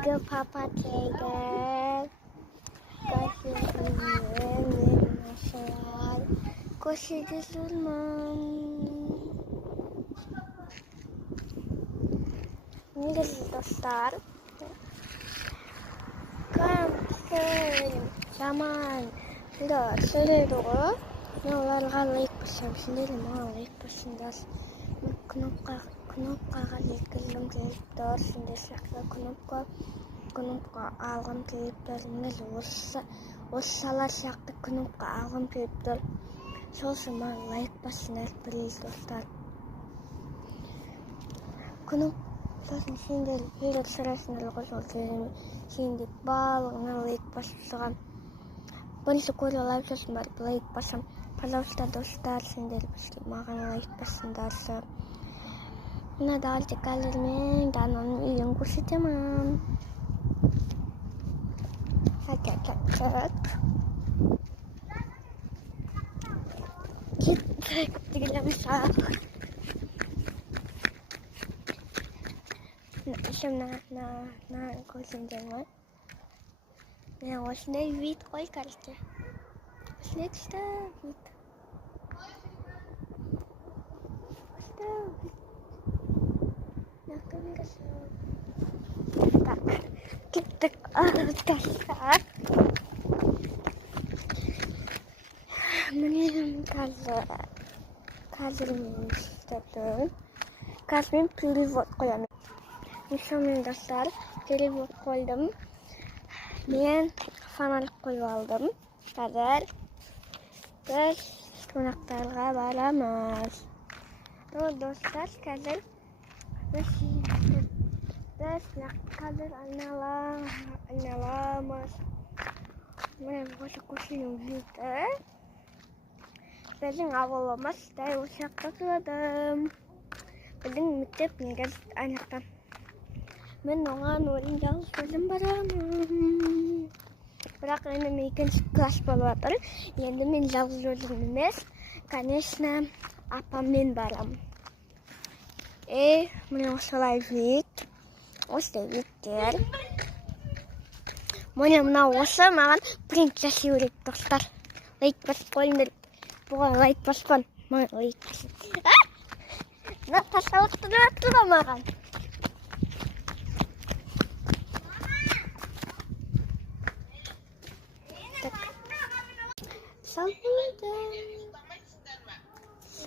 Tiga Papa Tiger. Kasih nasional. Koşucu Sulman. Ini dostlar. Kan zaman. Udah sudah dulu. Nah, olahraga like basam sendiri mau like basindas. Knopka klik gelem kelipter sendiri saksa knopka algam kelipter ngel salar sakta knopka algam kelipter. Soosuma like basindas please dostlar. Knopкасын сендер хэрэг сарасында олгож сендер баалыгына like бассагаан. Бірінші көре лайфшасын бар лайк басам. Пожалуйста, достар, сендер бізге маған лайк басыңдаршы. Мына дальше қазірмен дананың үйін көрсетемін. Кеттік дегеніміз Şimdi koyacağım var. Ya osne vit koy karıştı. Osne işte vit. Так, gittik arkadaşlar. Benim kazırım istedim. Kazırım pürüvot koyalım. Nişanlı dostlar, pürüvot koydum. Ben fanalık koyup aldım. Hazır. Biz konaklarga baramız. Dostlar, hazır. Biz hazır aynalamız. Мен осы көшенің беті. Біздің ауылымыз дәл осы жақта тұрады. Біздің мектеп негізі анықтан. Мен оған ойын жалғыз өзім барамын. Бірақ енді мен екінші класс болып жатыр. Енді мен жалғыз өзім емес, конечно, апаммен барамын. Міне осылай вид. Осылай видтер. Міне мына осы маған принцесса үйрет достар. Лайк басып қойыңдар. Бұған лайк баспан. Маған лайк басып. Мына тастауық тұрып маған.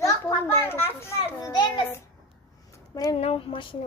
Жоқ, папа, расында жүреміз. Міне мынау машина.